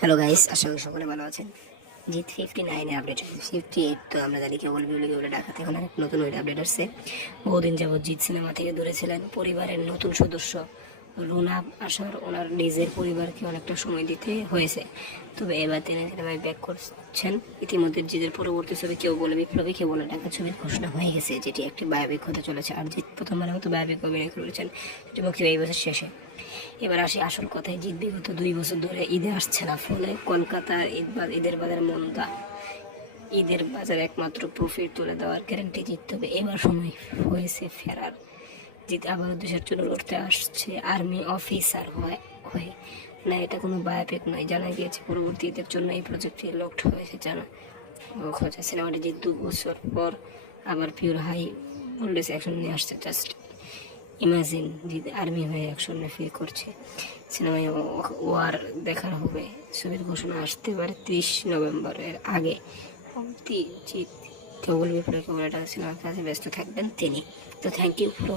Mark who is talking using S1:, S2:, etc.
S1: Hello guys আশা করি সকলে ভালো আছেন। জিত ফিফটি নাইনে আপডেট ফিফটি এইট তো আমরা জানি কেবল বিউলি কেবল ডাকাতে এখন এক নতুন ওইটা আপডেট আসছে। বহুদিন যাবৎ জিত সিনেমা থেকে দূরে ছিলেন পরিবারের নতুন সদস্য। রুনা আসার, ওনার নিজের পরিবারকে অনেকটা সময় দিতে হয়েছে। তবে এবার তিনি সিনেমায় ব্যাক করছেন। ইতিমধ্যে জিদের পরবর্তী ছবি কেউ বলে বিপ্লবী, কেউ বলে ডাকা ছবির ঘোষণা হয়ে গেছে, যেটি একটি বায়োপিক হতে চলেছে। আর জিত প্রথমবারের মতো বায়োপিক অভিনয় করেছেন যেটি এই বছর শেষে। এবার আসি আসল কথায় জিত বিগত দুই বছর ধরে ঈদে আসছে না ফলে কলকাতার ঈদ ঈদের বাজার মন্দা। ঈদের বাজার একমাত্র প্রফিট তুলে দেওয়ার গ্যারান্টি জিততে হবে এবার সময় হয়েছে ফেরার। জিত আবারও দেশের জন্য লড়তে আসছে। আর্মি অফিসার হয়, হয়ে। না, এটা কোনো বায়োপিক নয়। জানা গিয়েছে পরবর্তী ঈদের জন্য এই প্রজেক্টটি লকড হয়েছে, জানা খোঁজা সিনেমাটি জিত দু বছর পর আবার পিওর হাই ভোল্টেজ অ্যাকশন নিয়ে আসছে। জাস্ট ইমাজিন যে আর্মি হয়ে অ্যাকশনে ফিল করছে। সিনেমায় ওয়ার দেখার হবে। ছবির ঘোষণা আসতে পারে তিরিশ নভেম্বরের আগে। অব্দি জিত। কেবল বিপরীত কেবল এটা সিনেমার কাছে ব্যস্ত থাকবেন তিনি। তো থ্যাংক ইউ পুরো